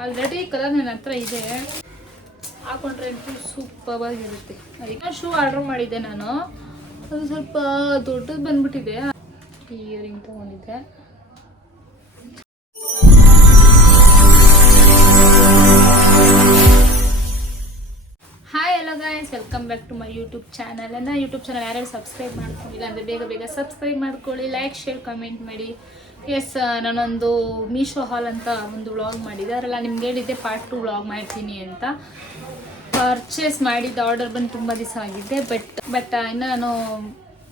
Already colour ನನ್ನ ಹತ್ರ ಇದೆ, ಹಾಕೊಂಡ್ರೆ ಅಂತೂ ಸೂಪರ್ ಆಗಿರುತ್ತೆ. ಅದಕ್ಕೆ ಶೂ ಆರ್ಡರ್ ಮಾಡಿದ್ದೆ ನಾನು, ಅದು ಸ್ವಲ್ಪ ದೊಡ್ಡದು ಬಂದ್ಬಿಟ್ಟಿದೆ. ಇಯರಿಂಗ್ ತೊಗೊಂಡಿದ್ದೆ. Hi hello guys, welcome back to my YouTube channel. ನನ್ನ ಯೂಟ್ಯೂಬ್ ಚಾನಲ್ ಯಾರ್ಯಾರು ಸಬ್ಸ್ಕ್ರೈಬ್ ಮಾಡ್ಕೊಂಡಿಲ್ಲ ಅಂದರೆ ಬೇಗ ಸಬ್ಸ್ಕ್ರೈಬ್ ಮಾಡ್ಕೊಳ್ಳಿ, ಲೈಕ್ ಶೇರ್ ಕಮೆಂಟ್ ಮಾಡಿ. ಎಸ್, ನಾನೊಂದು ಮೀಶೋ ಹಾಲ್ ಅಂತ ಒಂದು ವ್ಲಾಗ್ ಮಾಡಿದ್ದೆ, ಅದರಲ್ಲಿ ನಿಮ್ಗೆ ಹೇಳಿದ್ದೆ ಪಾರ್ಟ್ 2 ವ್ಲಾಗ್ ಮಾಡ್ತೀನಿ ಅಂತ. ಪರ್ಚೇಸ್ ಮಾಡಿದ್ದ ಆರ್ಡರ್ ಬಂದು ತುಂಬ ದಿವಸ ಆಗಿದೆ, ಬಟ್ ಇನ್ನು ನಾನು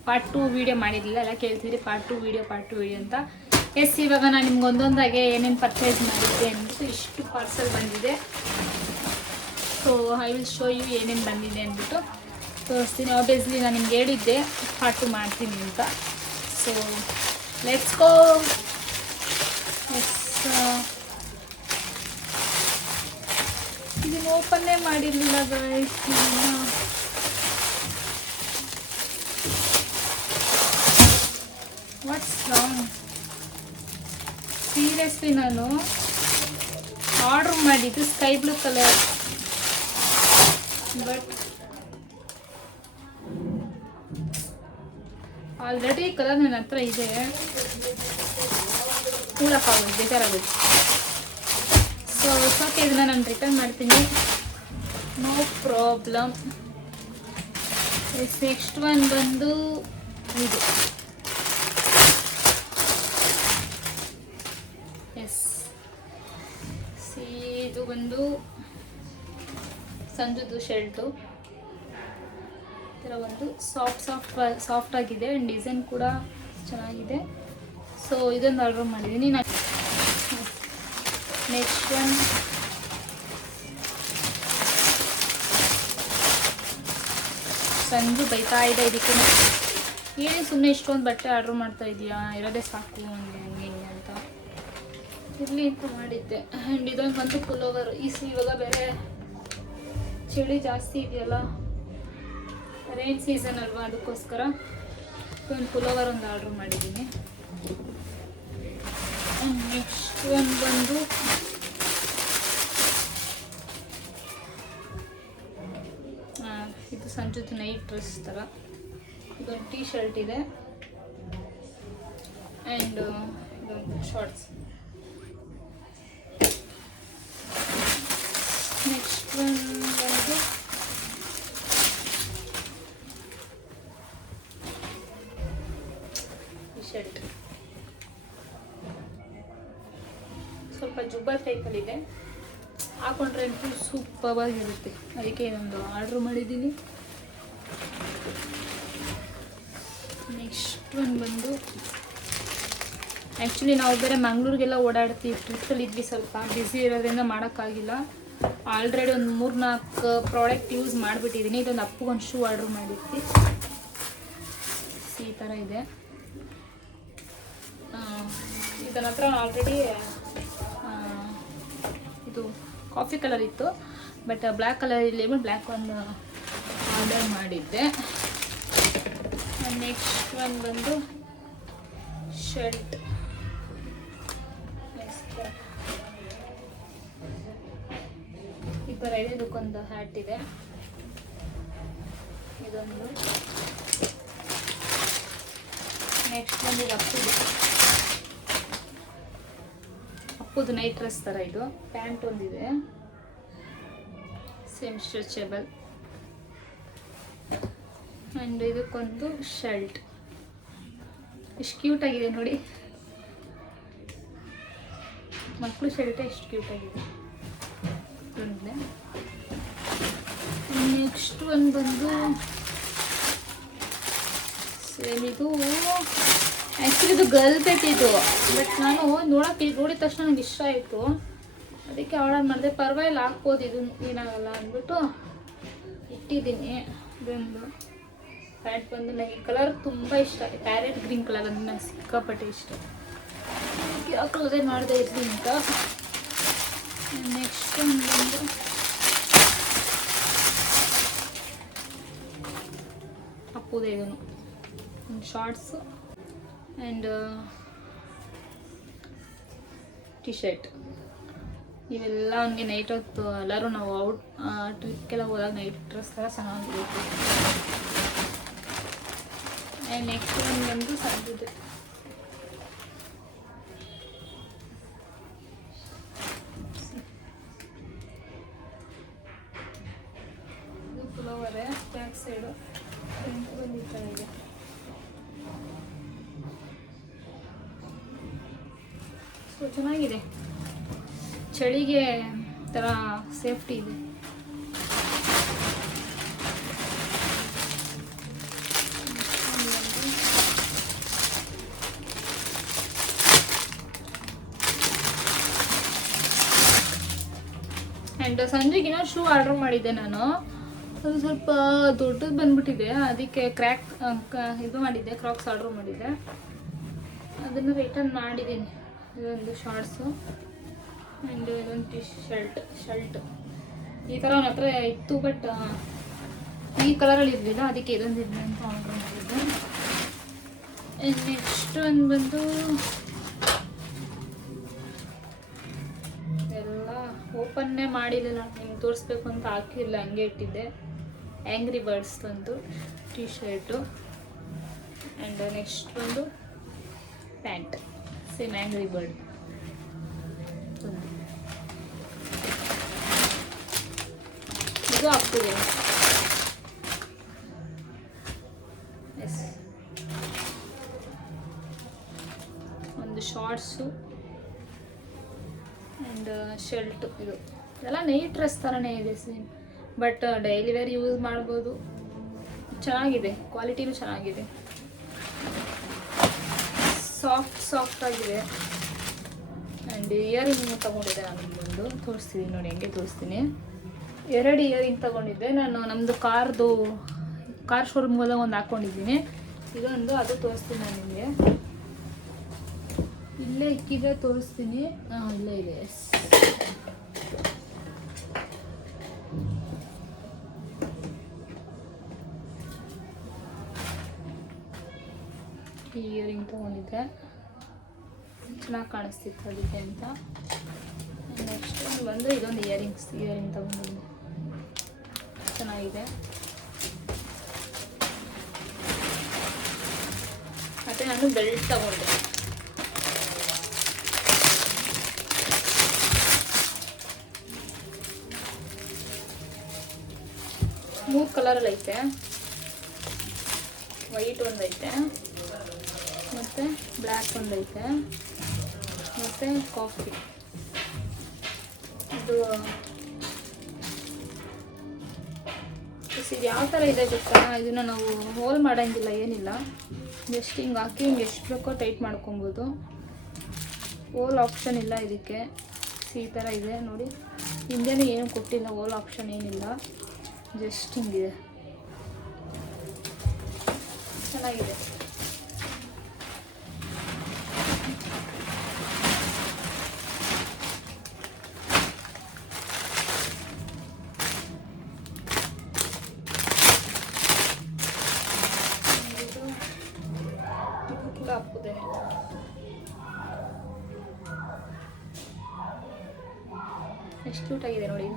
ಪಾರ್ಟ್ 2 ವೀಡಿಯೋ ಮಾಡಿರಲಿಲ್ಲ. ಎಲ್ಲ ಕೇಳ್ತಿದ್ರಿ ಪಾರ್ಟ್ 2 ವೀಡಿಯೋ ಅಂತ. ಎಸ್, ಇವಾಗ ನಾನು ನಿಮ್ಗೆ ಒಂದೊಂದಾಗೆ ಏನೇನು ಪರ್ಚೇಸ್ ಮಾಡಿದ್ದೆ ಅಂದ್ಬಿಟ್ಟು ಇಷ್ಟು ಪಾರ್ಸಲ್ ಬಂದಿದೆ. So I will show you ಏನೇನು ಬಂದಿದೆ ಅಂದ್ಬಿಟ್ಟು ತೋರಿಸ್ತೀನಿ. ಆಬ್ವಿಯಸ್ಲಿ ನಾನು ನಿಮ್ಗೆ ಹೇಳಿದ್ದೆ ಪಾರ್ಟ್ 2 ಮಾಡ್ತೀನಿ ಅಂತ. So let's go. ಎಸ್, ಇದನ್ನು ಓಪನ್ನೇ ಮಾಡಿರಲಿಲ್ಲ ಗೈಸ್. What's wrong? ಸೀರಿಯಸ್ಲಿ ನಾನು ಆರ್ಡರ್ ಮಾಡಿದ್ದು sky blue colour, but already colour ನನ್ನ ಹತ್ರ ಇದೆ. ಕೂಡಕ್ಕಾಗೋದು, ಬೇಜಾರಾಗುತ್ತೆ. ಸೊ ಓಕೆ, ಇದನ್ನು ನಾನು ರಿಟರ್ನ್ ಮಾಡ್ತೀನಿ, ನೋ ಪ್ರಾಬ್ಲಮ್. ನೆಕ್ಸ್ಟ್ ಒನ್ ಬಂದು ಇದು. ಎಸ್, ಇದು ಬಂದು ಸಂಜುದು ಶರ್ಟು. ಈ ಥರ ಒಂದು ಸಾಫ್ಟ್ ಆಗಿದೆ, ಆ್ಯಂಡ್ ಡಿಸೈನ್ ಕೂಡ ಚೆನ್ನಾಗಿದೆ. ಸೊ ಇದೊಂದು ಆರ್ಡರ್ ಮಾಡಿದ್ದೀನಿ ನಾನು. ನೆಕ್ಸ್ಟ್ ಒನ್ ಸಂಜು ಬೈತಾ ಇದೆ, ಇದಕ್ಕೆ ಏನು ಸುಮ್ಮನೆ ಇಷ್ಟೊಂದು ಬಟ್ಟೆ ಆರ್ಡ್ರ್ ಮಾಡ್ತಾ ಇದೆಯಾ, ಇರೋದೇ ಸಾಕು ಹಂಗೆ ಅಂತ ಇರಲಿ ಅಂತ ಮಾಡಿದ್ದೆ. ಆ್ಯಂಡ್ ಇದೊಂದು ಬಂದು ಪುಲ್ಲೋವರು. ಇವಾಗ ಬೇರೆ ಚಳಿ ಜಾಸ್ತಿ ಇದೆಯಲ್ಲ, ರೈನ್ ಸೀಸನ್ ಅಲ್ವಾ, ಅದಕ್ಕೋಸ್ಕರ ಒಂದು ಪುಲ್ಲೋವರ್ ಒಂದು ಆರ್ಡ್ರ್ ಮಾಡಿದ್ದೀನಿ. ನೆಕ್ಸ್ಟ್ ಒಂದು ಬಂದು ಇದು ಸಂಜುದು ನೈಟ್ ಡ್ರೆಸ್ ಥರ. ಇದೊಂದು ಟೀ ಶರ್ಟ್ ಇದೆ, ಆ್ಯಂಡ್ ಇದೊಂದು ಶಾರ್ಟ್ಸ್. ನೆಕ್ಸ್ಟ್ ಒಂದು ಈ ಶರ್ಟ್ ಸ್ವಲ್ಪ ಜುಬ್ಬಾ ಟೈಪಲ್ಲಿದೆ, ಹಾಕೊಂಡ್ರೆ ಅಂತೂ ಸೂಪರ್ ಆಗಿರುತ್ತೆ. ಅದಕ್ಕೆ ಇದೊಂದು ಆರ್ಡ್ರ್ ಮಾಡಿದ್ದೀನಿ. ನೆಕ್ಸ್ಟ್ ಒಂದು ಬಂದು, ಆ್ಯಕ್ಚುಲಿ ನಾವು ಬೇರೆ ಮಂಗ್ಳೂರಿಗೆಲ್ಲ ಓಡಾಡ್ತೀವಿ, ಟ್ರಿಪ್ಪಲ್ಲಿ ಇದ್ವಿ, ಸ್ವಲ್ಪ ಬ್ಯುಸಿ ಇರೋದ್ರಿಂದ ಮಾಡೋಕ್ಕಾಗಿಲ್ಲ. ಆಲ್ರೆಡಿ ಒಂದು 3-4 ಪ್ರಾಡಕ್ಟ್ ಯೂಸ್ ಮಾಡಿಬಿಟ್ಟಿದ್ದೀನಿ. ಇದೊಂದು ಅಪ್ಪಗೊಂದು ಶೂ ಆರ್ಡ್ರ್ ಮಾಡಿದ್ವಿ, ಈ ಥರ ಇದೆ. ಇದನ್ನ ಹತ್ರ ಆಲ್ರೆಡಿ ಇದು ಕಾಫಿ ಕಲರ್ ಇತ್ತು, ಬಟ್ ಬ್ಲ್ಯಾಕ್ ಕಲರ್ ಇಲ್ಲಿ ಬ್ಲ್ಯಾಕ್ ಒಂದು ಆರ್ಡರ್ ಮಾಡಿದ್ದೆ. ನೆಕ್ಸ್ಟ್ ಒನ್ ಬಂದು ಶರ್ಟ್. ಈ ಥರ ಇದೆ, ಇದಕ್ಕೊಂದು ಹ್ಯಾಟ್ ಇದೆ. ಇದೊಂದು. ನೆಕ್ಸ್ಟ್ ಒಂದು ಇದು ಅಪ್ಪುದು ನೈಟ್ ಡ್ರೆಸ್ ಥರ. ಇದು ಪ್ಯಾಂಟ್ ಒಂದಿದೆ, ಸೇಮ್ ಸ್ಟ್ರೆಚಬಲ್. ಆ್ಯಂಡ್ ಇದಕ್ಕೊಂದು ಶರ್ಟ್. ಎಷ್ಟು ಕ್ಯೂಟ್ ಆಗಿದೆ ನೋಡಿ, ಮಕ್ಕಳು ಶರ್ಟೇ ಎಷ್ಟು ಕ್ಯೂಟ್ ಆಗಿದೆ. ನೆಕ್ಸ್ಟ್ ಒಂದು ಬಂದು ಸೇಮ್. ಇದು ಆ್ಯಕ್ಚುಲಿ ಇದು ಗರ್ಲ್ ಬೆಟ್ ಇದು, ಬಟ್ ನಾನು ನೋಡಿದ ತಕ್ಷಣ ನನಗೆ ಇಷ್ಟ ಆಯಿತು, ಅದಕ್ಕೆ ಆರ್ಡರ್ ಮಾಡಿದೆ. ಪರವಾಗಿಲ್ಲ, ಹಾಕ್ಬೋದು, ಇದು ಏನಾಗಲ್ಲ ಅಂದ್ಬಿಟ್ಟು ಇಟ್ಟಿದ್ದೀನಿ. ಇದೊಂದು ಪ್ಯಾಂಟ್ ಬಂದು ನನಗೆ ಕಲರ್ ತುಂಬ ಇಷ್ಟ, ಪ್ಯಾರೆಟ್ ಗ್ರೀನ್ ಕಲರ್ ಅಂದರೆ ನನಗೆ ಸಿಕ್ಕಾಪಟ್ಟೆ ಇಷ್ಟ, ಆ ಕಲರೇ ಮಾಡದೆ ಇರಲಿ ಅಂತ. ನೆಕ್ಸ್ಟ್ ಒಂದು ಬಂದು ಅಪ್ಪುದೇ, ಇದನ್ನು ಒಂದು ಶಾರ್ಟ್ಸು. And T shirt. ಇವೆಲ್ಲ ಅವನಿಗೆ ನೈಟ್ ಹೊತ್ತು ಎಲ್ಲರೂ ನಾವು ಟ್ರಿಪ್ಗೆಲ್ಲ ಹೋದಾಗ ನೈಟ್ ಡ್ರೆಸ್ ಥರ ಚೆನ್ನಾಗಿರುತ್ತೆ. ನೆಕ್ಸ್ಟ್ ಒಂದು ಬಂದು ಸಣ್ಣದು ಪುಲೋವರೆ ಬ್ಯಾಕ್ ಸೈಡು ಬಂದಿದೆ. ಸೊ ಚೆನ್ನಾಗಿದೆ, ಚಳಿಗೆ ಥರ ಸೇಫ್ಟಿ ಇದೆ. ಆ್ಯಂಡ್ ಸಂಜೆಗೆ ಇನ್ನೊಂದು ಶೂ ಆರ್ಡ್ರ್ ಮಾಡಿದ್ದೆ ನಾನು. ಅದು ಸ್ವಲ್ಪ ದೊಡ್ಡದು ಬಂದ್ಬಿಟ್ಟಿದೆ, ಅದಕ್ಕೆ ಇದು ಮಾಡಿದ್ದೆ, ಕ್ರಾಕ್ಸ್ ಆರ್ಡ್ರ್ ಮಾಡಿದ್ದೆ. ಅದನ್ನು ರಿಟರ್ನ್ ಮಾಡಿದ್ದೀನಿ. ಇದೊಂದು ಶಾರ್ಟ್ಸು ಆ್ಯಂಡ್ ಇದೊಂದು ಶರ್ಟ್ ಈ ಥರ ಅವನ ಹತ್ರ ಇತ್ತು, ಬಟ್ ಈ ಕಲರಲ್ಲಿ ಇರಲಿಲ್ಲ, ಅದಕ್ಕೆ ಇದೊಂದು ಇದೆ ಅಂತ ಆರ್ಡ್ರ್ ಮಾಡಿದ್ದೆ. ನೆಕ್ಸ್ಟ್ ಒಂದು ಬಂದು ಎಲ್ಲ ಓಪನ್ನೇ ಮಾಡಿರಲಿಲ್ಲ, ನಿಮ್ಗೆ ತೋರಿಸ್ಬೇಕು ಅಂತ ಹಾಕಿರಲಿಲ್ಲ, ಹಂಗೆ ಇಟ್ಟಿದ್ದೆ. ಆ್ಯಂಗ್ರಿ ಬರ್ಡ್ಸ್ ಒಂದು ಟಿ ಶರ್ಟು ಆ್ಯಂಡ್ ನೆಕ್ಸ್ಟ್ ಒಂದು ಪ್ಯಾಂಟ್ ಸೇಮ್ ಆ್ಯಂಗ್ರಿ ಬರ್ಡ್. ಇದು ಆಗ್ತಿದೆ. ಎಸ್, ಒಂದು ಶಾರ್ಟ್ಸು ಆ್ಯಂಡ್ ಶರ್ಟ್. ಇದೆಲ್ಲ ನೈಟ್ ಡ್ರೆಸ್ ಥರನೇ ಇದೆ same, but daily wear use ಮಾಡ್ಬೋದು. ಚೆನ್ನಾಗಿದೆ, ಕ್ವಾಲಿಟಿನೂ ಚೆನ್ನಾಗಿದೆ, ಸಾಫ್ಟ್ ಆಗಿದೆ. ಆ್ಯಂಡ್ ಇಯರಿಂಗ್ ತೊಗೊಂಡಿದ್ದೆ ನಾನು ಒಂದು ತೋರಿಸ್ತೀನಿ ನೋಡಿ, ಹೆಂಗೆ ತೋರಿಸ್ತೀನಿ. 2 ಇಯರಿಂಗ್ ತೊಗೊಂಡಿದ್ದೆ ನಾನು, ನಮ್ಮದು ಕಾರ್ ಶೋರೂಮ್ಗೆಲ್ಲ ಒಂದು ಹಾಕ್ಕೊಂಡಿದ್ದೀನಿ. ಇದೊಂದು ಅದು ತೋರಿಸ್ತೀನಿ ನಾನು ನಿಮಗೆ. ಇಲ್ಲೇ ಇಕ್ಕಿದೆ, ತೋರಿಸ್ತೀನಿ. ಇಲ್ಲೇ ಇದೆ. ಈ ಇಯರಿಂಗ್ ತೊಗೊಂಡಿದ್ದೆ, ಚೆನ್ನಾಗಿ ಕಾಣಿಸ್ತಿತ್ತು ಅದಕ್ಕೆ ಅಂತ. ನೆಕ್ಸ್ಟ್ ಒಂದು ಬಂದು ಇದೊಂದು ಇಯರಿಂಗ್ ತೊಗೊಂಡಿದ್ದೆ, ಚೆನ್ನಾಗಿದೆ. ಮತ್ತು ನಾನು ಬೆಲ್ಟ್ ತೊಗೊಂಡೆ. ಮೂರು ಕಲರಲ್ಲಿ ಐತೆ, ವೈಟ್ ಒಂದೈತೆ, ಮತ್ತು ಬ್ಲ್ಯಾಕ್ ಒಂದೈತೆ, ಮತ್ತು ಕಾಫಿ. ಇದು ಯಾವ ಥರ ಇದೆ ಗೊತ್ತಾ, ಇದನ್ನು ನಾವು ಹೋಲ್ ಮಾಡೋಂಗಿಲ್ಲ, ಏನಿಲ್ಲ, ಜಸ್ಟ್ ಹಿಂಗೆ ಹಾಕಿ ಹಿಂಗೆ ಎಷ್ಟು ಬೇಕೋ ಟೈಟ್ ಮಾಡ್ಕೊಬೋದು. ಹೋಲ್ ಆಪ್ಷನ್ ಇಲ್ಲ ಇದಕ್ಕೆ. ಈ ಥರ ಇದೆ ನೋಡಿ, ಹಿಂದೆನೂ ಏನು ಕೊಟ್ಟಿಲ್ಲ, ಹೋಲ್ ಆಪ್ಷನ್ ಏನಿಲ್ಲ, ಜಸ್ಟ್ ಹಿಂಗಿದೆ, ಚೆನ್ನಾಗಿದೆ. ಹಾಕ್ಬೋದೇ, ಎಷ್ಟು ಕ್ಯೂಟಾಗಿದೆ ನೋಡಿ.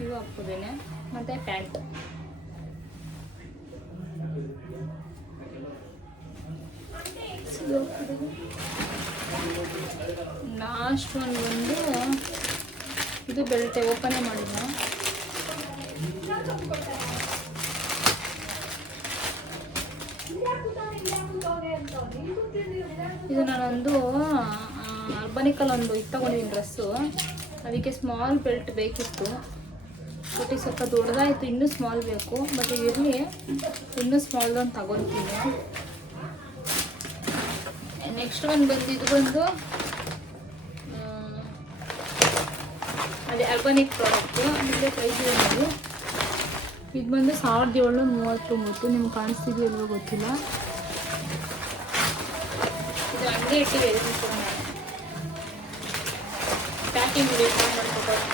ಇದು ಹಾಕ್ಬೋದೇನೆ. ಮತ್ತು ಪ್ಯಾಂಟ್, ಲಾಸ್ಟ್ ಒಂದು ಇದು ಬೆಲ್ಟೆ ಓಪನೇ ಮಾಡಿಲ್ಲ. ಇದು ನಾನೊಂದು ಅರ್ಬನಿಕಲ್ ಒಂದು ಇದು ತೊಗೊಂಡಿದ್ದೀನಿ ಡ್ರೆಸ್ಸು, ಅದಕ್ಕೆ ಸ್ಮಾಲ್ ಬೆಲ್ಟ್ ಬೇಕಿತ್ತು, ಬಟ್ ಸ್ವಲ್ಪ ದೊಡ್ಡದಾಯಿತು, ಇನ್ನೂ ಸ್ಮಾಲ್ ಬೇಕು. ಬಟ್ ಇರಲಿ, ಇನ್ನೂ ಸ್ಮಾಲ್ದೊಂದು ತಗೊಳ್ತೀನಿ. ನೆಕ್ಸ್ಟ್ ಒಂದು ಬಂದು ಇದು ಬಂದು ಅದೇ ಅರ್ಬನಿಕ್ ಪ್ರಾಡಕ್ಟು, ಇಲ್ಲೇ ಪ್ರೈಸ್ ಇದೆ ನೋಡಿ. ಇದು ಬಂದು 1739, ನಿಮ್ಗೆ ಕಾಣಿಸ್ತಿದ್ವಿ ಇಲ್ವೋ ಗೊತ್ತಿಲ್ಲ. ಇದು ಹಂಗೆ ಇಟ್ಟಿದೆ, ಪ್ಯಾಕಿಂಗ್ ಮಾಡ್ಕೊತಾರೆ.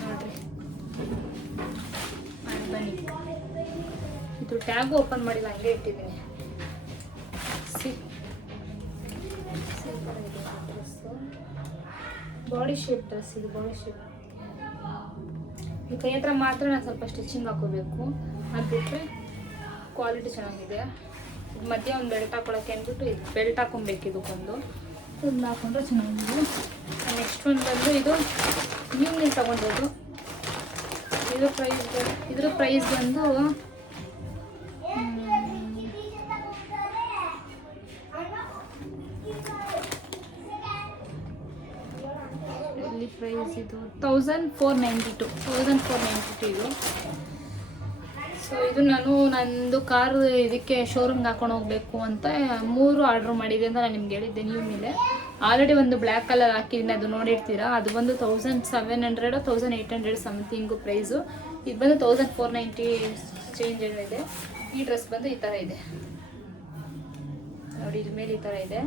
ನೋಡ್ರಿ, ಅರ್ಬನಿಕ್ ಇದು ಟ್ಯಾಗ್ ಟ್ಯಾಗು ಓಪನ್ ಮಾಡಿಲ್ಲ, ಹಂಗೆ ಇಟ್ಟಿದ್ದೀನಿ. ಬಾಡಿ ಶೇಪ್ ಡ್ರೆಸ್ ಇದು, ಬಾಡಿ ಶೇಪ್. ಈ ಕೈ ಹತ್ರ ಮಾತ್ರ ನಾನು ಸ್ವಲ್ಪ ಸ್ಟಿಚಿಂಗ್ ಹಾಕೋಬೇಕು, ಅದು ಬಿಟ್ಟರೆ ಕ್ವಾಲಿಟಿ ಚೆನ್ನಾಗಿದೆ. ಮಧ್ಯೆ ಒಂದು ಬೆಲ್ಟ್ ಹಾಕೊಳ್ಳೋಕ್ಕೆ ಅಂದ್ಬಿಟ್ಟು ಇದು ಬೆಲ್ಟ್ ಹಾಕೊಬೇಕು, ಇದಕ್ಕೊಂದು ಇದನ್ನ ಹಾಕೊಂಡ್ರೆ ಚೆನ್ನಾಗಿದೆ. ನೆಕ್ಸ್ಟ್ ಒಂದು ಬಂದು ಇದು ನ್ಯೂಲಿ ತಗೊಂಡಿರೋದು. ಇದ್ರ ಪ್ರೈಸ್ ಬಂದು ಇಲ್ಲಿ ಪ್ರೈಸ್ ಇದು 1492 ಇದು. ಸೊ ಇದು ನಂದು ಕಾರು ಇದಕ್ಕೆ ಶೋರೂಮ್ಗೆ ಹಾಕೊಂಡು ಹೋಗಬೇಕು ಅಂತ 3 ಆರ್ಡ್ರ್ ಮಾಡಿದೆ ಅಂತ ನಾನು ನಿಮ್ಗೆ ಹೇಳಿದ್ದೆ. ನ್ಯೂ ಮೇಲೆ ಆಲ್ರೆಡಿ ಒಂದು ಬ್ಲ್ಯಾಕ್ ಕಲರ್ ಹಾಕಿದ್ದೀನಿ, ಅದು ನೋಡಿರ್ತೀರಾ. ಅದು ಬಂದು 1700 1800 ಸಮಥಿಂಗು ಪ್ರೈಸು. ಇದು ಬಂದು 1490 ಚೇಂಜ್ ಇದೆ. ಈ ಡ್ರೆಸ್ ಬಂದು ಈ ಥರ ಇದೆ ನೋಡಿ, ಇದ್ರ ಮೇಲೆ ಈ ಥರ ಇದೆ.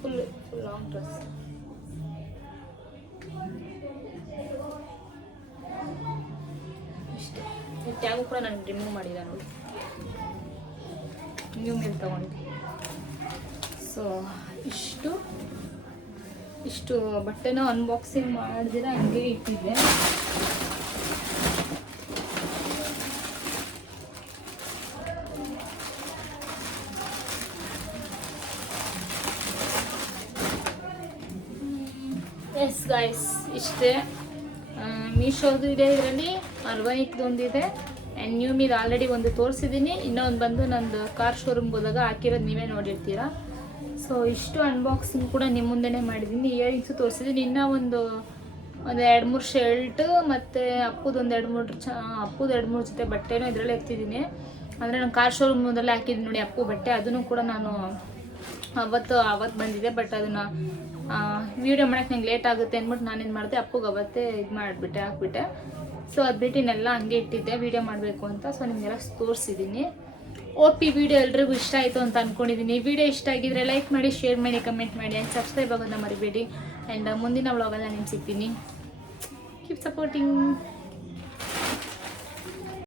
Full long dress. ಇಷ್ಟೇ. ಈ ಟ್ಯಾಗು ಕೂಡ ನಾನು ರಿಮೂವ್ ಮಾಡಿಲ್ಲ ನೋಡಿ, ನ್ಯೂ ಮೇಲೆ ತೊಗೊಂಡಿದ್ದೆ. ಸೊ ಇಷ್ಟು ಬಟ್ಟೆನ ಅನ್ಬಾಕ್ಸಿಂಗ್ ಮಾಡಿದಿರ ಹಂಗೆ ಇಟ್ಟಿದ್ದೆ. ಎಸ್ ಗೈಸ್, ಇಷ್ಟೇ. ಮೀಶೋದು ಇದೆ, ಇದರಲ್ಲಿ ಅರ್ಬನಿಕ್ದೊಂದಿದೆ. ಆ್ಯಂಡ್ ನ್ಯೂ ಮೀದು ಆಲ್ರೆಡಿ ಒಂದು ತೋರಿಸಿದ್ದೀನಿ. ಇನ್ನೊಂದು ಬಂದು ನಂದು ಕಾರ್ ಶೋರೂಮ್ಗೆ ಹೋದಾಗ ಹಾಕಿರೋದು ನೀವೇ ನೋಡಿರ್ತೀರಾ. ಸೊ ಇಷ್ಟು ಅನ್ಬಾಕ್ಸಿಂಗ್ ಕೂಡ ನಿಮ್ಮ ಮುಂದೆನೇ ಮಾಡಿದ್ದೀನಿ. ಇಯರಿಂಗ್ಸು ತೋರಿಸಿದ್ದೀನಿ. ಇನ್ನೂ ಒಂದು 2-3 ಶರ್ಟು ಮತ್ತು ಅಪ್ಪುದು 2-3 ಜೊತೆ ಬಟ್ಟೆನೂ ಇದರಲ್ಲೇ ಎತ್ತಿದ್ದೀನಿ. ಅಂದರೆ ನಾನು ಕಾರ್ ಶೋರೂಮಲ್ಲೇ ಹಾಕಿದ್ದೀನಿ ನೋಡಿ ಅಪ್ಪು ಬಟ್ಟೆ. ಅದನ್ನು ಕೂಡ ನಾನು ಅವತ್ತು ಬಂದಿದೆ. ಬಟ್ ಅದನ್ನು ವೀಡಿಯೋ ಮಾಡೋಕ್ಕೆ ನಂಗೆ ಲೇಟ್ ಆಗುತ್ತೆ ಅಂದ್ಬಿಟ್ಟು ನಾನೇನು ಮಾಡಿದೆ, ಅಪ್ಪುಗೆ ಅವತ್ತೇ ಇದು ಹಾಕ್ಬಿಟ್ಟೆ. ಸೊ ಅದು ಬಿಟ್ಟು ಇನ್ನೆಲ್ಲ ಹಂಗೆ ಇಟ್ಟಿದ್ದೆ ವೀಡಿಯೋ ಮಾಡಬೇಕು ಅಂತ. ಸೊ ನಿಮಗೆಲ್ಲ ತೋರಿಸಿದ್ದೀನಿ. ಈ ವಿಡಿಯೋ ಎಲ್ರಿಗೂ ಇಷ್ಟ ಆಯಿತು ಅಂತ ಅಂದ್ಕೊಂಡಿದ್ದೀನಿ. ಈ ವಿಡಿಯೋ ಇಷ್ಟ ಆಗಿದ್ರೆ ಲೈಕ್ ಮಾಡಿ, ಶೇರ್ ಮಾಡಿ, ಕಮೆಂಟ್ ಮಾಡಿ ಆ್ಯಂಡ್ ಸಬ್ಸ್ಕ್ರೈಬ್ ಆಗೋದನ್ನ ಮರಿಬೇಡಿ. ಆ್ಯಂಡ್ ಮುಂದಿನ ವ್ಲಾಗಲ್ಲಿ ನಾನು ನಿಮ್ಗೆ ಸಿಗ್ತೀನಿ. Keep supporting.